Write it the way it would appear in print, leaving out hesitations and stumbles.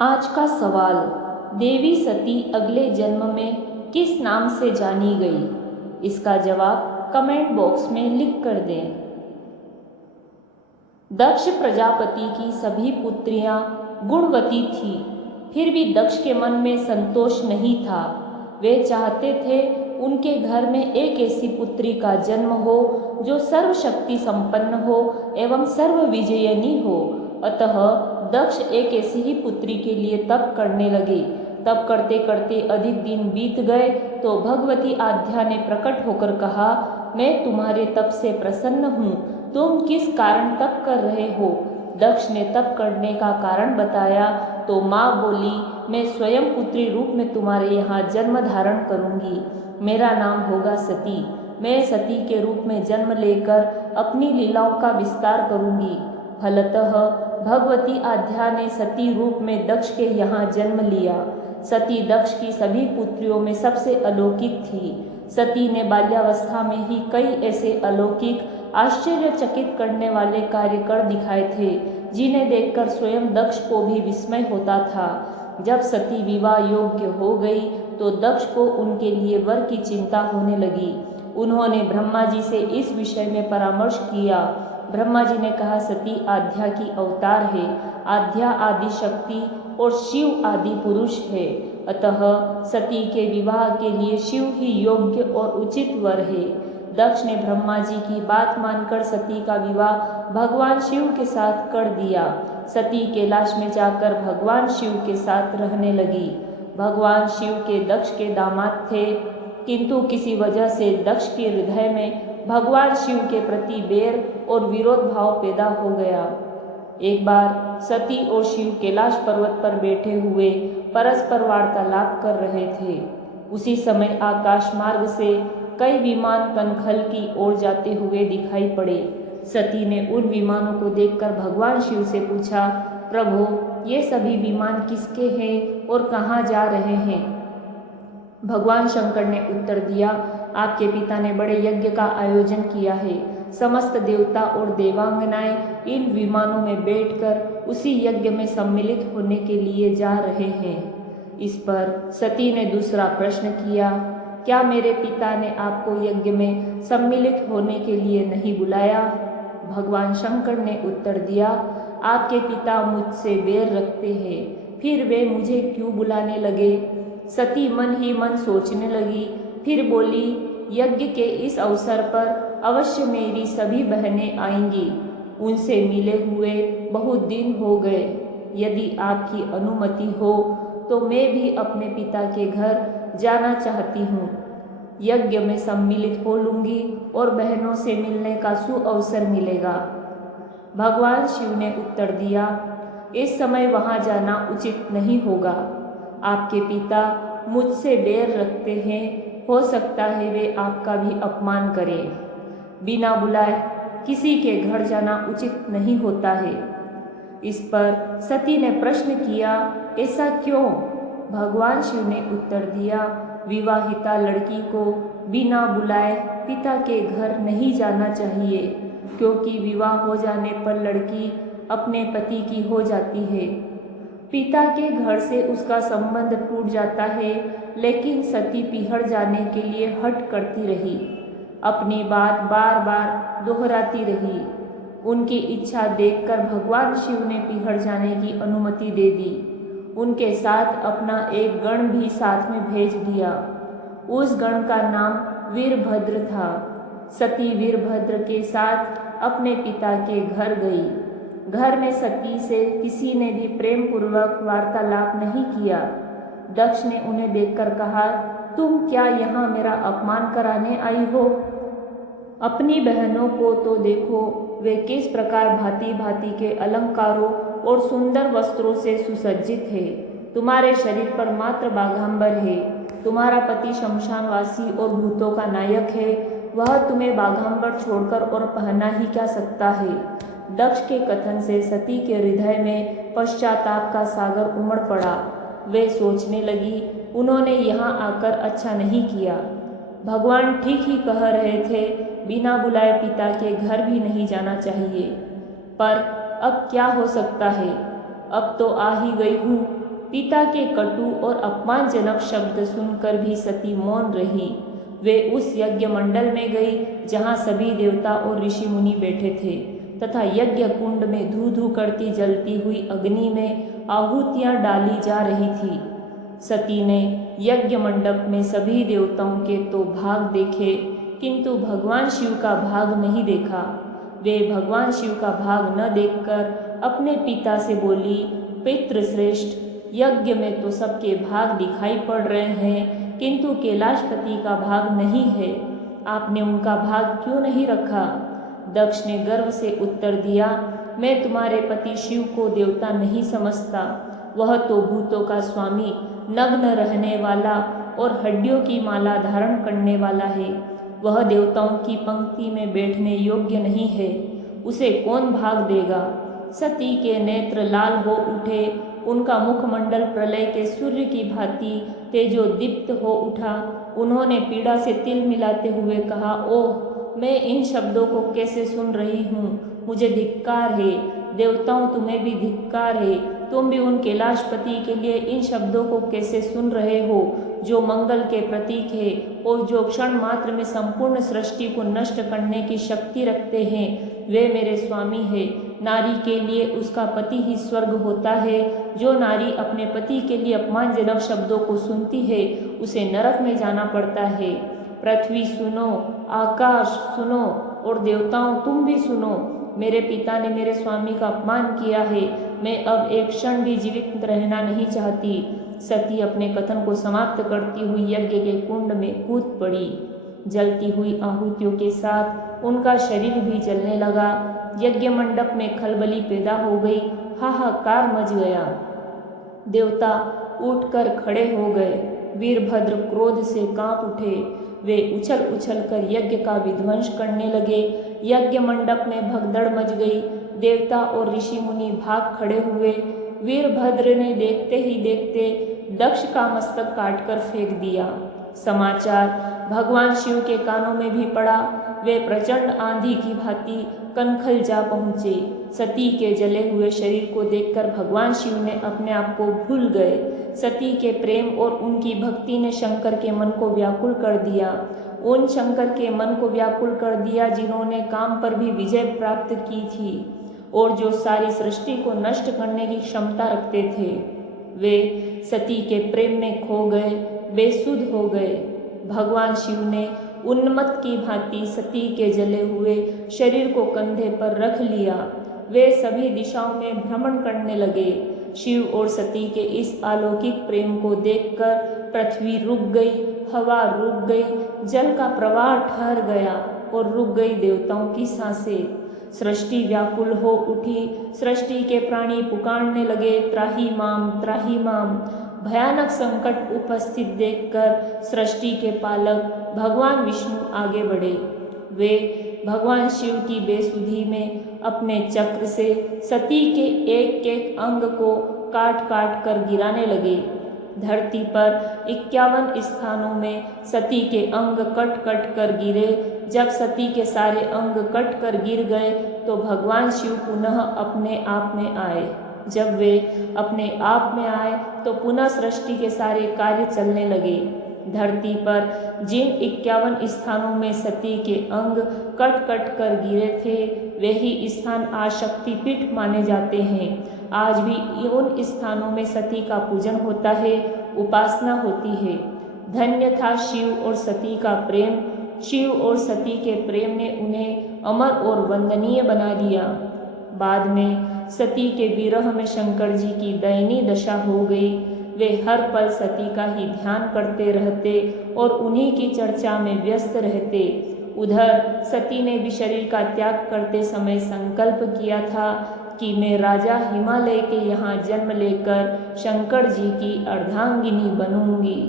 आज का सवाल, देवी सती अगले जन्म में किस नाम से जानी गई? इसका जवाब कमेंट बॉक्स में लिख कर दें। दक्ष प्रजापति की सभी पुत्रियां गुणवती थी, फिर भी दक्ष के मन में संतोष नहीं था। वे चाहते थे उनके घर में एक ऐसी पुत्री का जन्म हो जो सर्वशक्ति संपन्न हो एवं सर्व विजयनी हो। अतः दक्ष एक ऐसी ही पुत्री के लिए तप करने लगे। तप करते करते अधिक दिन बीत गए तो भगवती आद्या ने प्रकट होकर कहा, मैं तुम्हारे तप से प्रसन्न हूँ, तुम किस कारण तप कर रहे हो? दक्ष ने तप करने का कारण बताया तो माँ बोली, मैं स्वयं पुत्री रूप में तुम्हारे यहाँ जन्म धारण करूँगी। मेरा नाम होगा सती। मैं सती के रूप में जन्म लेकर अपनी लीलाओं का विस्तार करूँगी। फलतः भगवती आद्या ने सती रूप में दक्ष के यहाँ जन्म लिया। सती दक्ष की सभी पुत्रियों में सबसे अलौकिक थी। सती ने बाल्यावस्था में ही कई ऐसे अलौकिक आश्चर्यचकित करने वाले कार्य कर दिखाए थे जिन्हें देखकर स्वयं दक्ष को भी विस्मय होता था। जब सती विवाह योग्य हो गई तो दक्ष को उनके लिए वर की चिंता होने लगी। उन्होंने ब्रह्मा जी से इस विषय में परामर्श किया। ब्रह्मा जी ने कहा, सती आद्या की अवतार है। आद्या आदि शक्ति और शिव आदि पुरुष है, अतः सती के विवाह के लिए शिव ही योग्य और उचित वर है। दक्ष ने ब्रह्मा जी की बात मानकर सती का विवाह भगवान शिव के साथ कर दिया। सती कैलाश में जाकर भगवान शिव के साथ रहने लगी। भगवान शिव के दक्ष के दामाद थे, किंतु किसी वजह से दक्ष के हृदय में भगवान शिव के प्रति बैर और विरोध भाव पैदा हो गया। एक बार सती और शिव कैलाश पर्वत पर बैठे हुए परस्पर वार्तालाप कर रहे थे। उसी समय आकाश मार्ग से कई विमान कनखल की ओर जाते हुए दिखाई पड़े। सती ने उन विमानों को देखकर भगवान शिव से पूछा, प्रभु, ये सभी विमान किसके हैं और कहाँ जा रहे हैं? भगवान शंकर ने उत्तर दिया, आपके पिता ने बड़े यज्ञ का आयोजन किया है। समस्त देवता और देवांगनाएं इन विमानों में बैठकर उसी यज्ञ में सम्मिलित होने के लिए जा रहे हैं। इस पर सती ने दूसरा प्रश्न किया, क्या मेरे पिता ने आपको यज्ञ में सम्मिलित होने के लिए नहीं बुलाया? भगवान शंकर ने उत्तर दिया, आपके पिता मुझसे बैर रखते हैं, फिर वे मुझे क्यों बुलाने लगे? सती मन ही मन सोचने लगी, फिर बोली, यज्ञ के इस अवसर पर अवश्य मेरी सभी बहनें आएंगी। उनसे मिले हुए बहुत दिन हो गए। यदि आपकी अनुमति हो तो मैं भी अपने पिता के घर जाना चाहती हूँ। यज्ञ में सम्मिलित हो लूँगी और बहनों से मिलने का सुअवसर मिलेगा। भगवान शिव ने उत्तर दिया, इस समय वहाँ जाना उचित नहीं होगा। आपके पिता मुझसे बैर रखते हैं, हो सकता है वे आपका भी अपमान करें। बिना बुलाए किसी के घर जाना उचित नहीं होता है। इस पर सती ने प्रश्न किया, ऐसा क्यों? भगवान शिव ने उत्तर दिया, विवाहिता लड़की को बिना बुलाए पिता के घर नहीं जाना चाहिए, क्योंकि विवाह हो जाने पर लड़की अपने पति की हो जाती है। पिता के घर से उसका संबंध टूट जाता है, लेकिन सती पिहड़ जाने के लिए हठ करती रही, अपनी बात बार बार दोहराती रही। उनकी इच्छा देखकर भगवान शिव ने पिहड़ जाने की अनुमति दे दी। उनके साथ अपना एक गण भी साथ में भेज दिया। उस गण का नाम वीरभद्र था। सती वीरभद्र के साथ अपने पिता के घर गई। घर में सती से किसी ने भी प्रेम पूर्वक वार्तालाप नहीं किया। दक्ष ने उन्हें देखकर कहा, तुम क्या यहाँ मेरा अपमान कराने आई हो? अपनी बहनों को तो देखो, वे किस प्रकार भांति भांति के अलंकारों और सुंदर वस्त्रों से सुसज्जित है। तुम्हारे शरीर पर मात्र बाघांबर है। तुम्हारा पति शमशानवासी और भूतों का नायक है, वह तुम्हें बाघांबर छोड़कर और पहना ही क्या सकता है? दक्ष के कथन से सती के हृदय में पश्चाताप का सागर उमड़ पड़ा। वे सोचने लगी, उन्होंने यहाँ आकर अच्छा नहीं किया। भगवान ठीक ही कह रहे थे, बिना बुलाए पिता के घर भी नहीं जाना चाहिए। पर अब क्या हो सकता है? अब तो आ ही गई हूँ, पिता के कटु और अपमानजनक शब्द सुनकर भी सती मौन रही। वे उस यज्ञ मंडल में गई जहाँ सभी देवता और ऋषि मुनि बैठे थे तथा यज्ञ कुंड में धू धू करती जलती हुई अग्नि में आहुतियाँ डाली जा रही थी। सती ने यज्ञ मंडप में सभी देवताओं के तो भाग देखे, किंतु भगवान शिव का भाग नहीं देखा। वे भगवान शिव का भाग न देखकर अपने पिता से बोली, पितृश्रेष्ठ, यज्ञ में तो सबके भाग दिखाई पड़ रहे हैं, किंतु कैलाशपति का भाग नहीं है। आपने उनका भाग क्यों नहीं रखा? दक्ष ने गर्व से उत्तर दिया, मैं तुम्हारे पति शिव को देवता नहीं समझता। वह तो भूतों का स्वामी, नग्न रहने वाला और हड्डियों की माला धारण करने वाला है। वह देवताओं की पंक्ति में बैठने योग्य नहीं है। उसे कौन भाग देगा? सती के नेत्र लाल हो उठे। उनका मुखमंडल प्रलय के सूर्य की भांति तेजोदीप्त हो उठा। उन्होंने पीड़ा से तिल मिलाते हुए कहा, ओह, मैं इन शब्दों को कैसे सुन रही हूँ? मुझे धिक्कार है। देवताओं, तुम्हें भी धिक्कार है। तुम भी उन कैलाशपति के लिए इन शब्दों को कैसे सुन रहे हो, जो मंगल के प्रतीक है और जो क्षण मात्र में संपूर्ण सृष्टि को नष्ट करने की शक्ति रखते हैं। वे मेरे स्वामी है। नारी के लिए उसका पति ही स्वर्ग होता है। जो नारी अपने पति के लिए अपमानजनक शब्दों को सुनती है, उसे नरक में जाना पड़ता है। पृथ्वी सुनो, आकाश सुनो और देवताओं तुम भी सुनो। मेरे पिता ने मेरे स्वामी का अपमान किया है। मैं अब एक क्षण भी जीवित रहना नहीं चाहती। सती अपने कथन को समाप्त करती हुई यज्ञ के कुंड में कूद पड़ी। जलती हुई आहुतियों के साथ उनका शरीर भी जलने लगा। यज्ञ मंडप में खलबली पैदा हो गई। हाहाकार मच गया। देवता उठकर खड़े हो गए। वीरभद्र क्रोध से कांप उठे। वे उछल उछल कर यज्ञ का विध्वंस करने लगे। यज्ञ मंडप में भगदड़ मच गई। देवता और ऋषि मुनि भाग खड़े हुए। वीरभद्र ने देखते ही देखते दक्ष का मस्तक काटकर फेंक दिया। समाचार भगवान शिव के कानों में भी पड़ा। वे प्रचंड आंधी की भांति कनखल जा पहुँचे। सती के जले हुए शरीर को देखकर भगवान शिव ने अपने आप को भूल गए। सती के प्रेम और उनकी भक्ति ने शंकर के मन को व्याकुल कर दिया। उन शंकर के मन को व्याकुल कर दिया जिन्होंने काम पर भी विजय प्राप्त की थी और जो सारी सृष्टि को नष्ट करने की क्षमता रखते थे। वे सती के प्रेम में खो गए, बेसुध हो गए। भगवान शिव ने उन्मत्त की भांति सती के जले हुए शरीर को कंधे पर रख लिया। वे सभी दिशाओं में भ्रमण करने लगे। शिव और सती के इस अलौकिक प्रेम को देखकर पृथ्वी रुक गई, हवा रुक गई, जल का प्रवाह ठहर गया और रुक गई देवताओं की सांसें। सृष्टि व्याकुल हो उठी। सृष्टि के प्राणी पुकारने लगे, त्राही माम, त्राही माम। भयानक संकट उपस्थित देखकर सृष्टि के पालक भगवान विष्णु आगे बढ़े। वे भगवान शिव की बेसुधी में अपने चक्र से सती के एक एक अंग को काट काट कर गिराने लगे। धरती पर 51 स्थानों में सती के अंग कट कट कर गिरे। जब सती के सारे अंग कट कर गिर गए तो भगवान शिव पुनः अपने आप में आए। जब वे अपने आप में आए तो पुनः सृष्टि के सारे कार्य चलने लगे। धरती पर जिन 51 स्थानों में सती के अंग कट कट कर गिरे थे, वही स्थान आज शक्तिपीठ माने जाते हैं। आज भी उन स्थानों में सती का पूजन होता है, उपासना होती है। धन्य था शिव और सती का प्रेम। शिव और सती के प्रेम ने उन्हें अमर और वंदनीय बना दिया। बाद में सती के विरह में शंकर जी की दयनीय दशा हो गई। वे हर पल सती का ही ध्यान करते रहते और उन्हीं की चर्चा में व्यस्त रहते। उधर सती ने भी शरीर का त्याग करते समय संकल्प किया था कि मैं राजा हिमालय के यहाँ जन्म लेकर शंकर जी की अर्धांगिनी बनूंगी।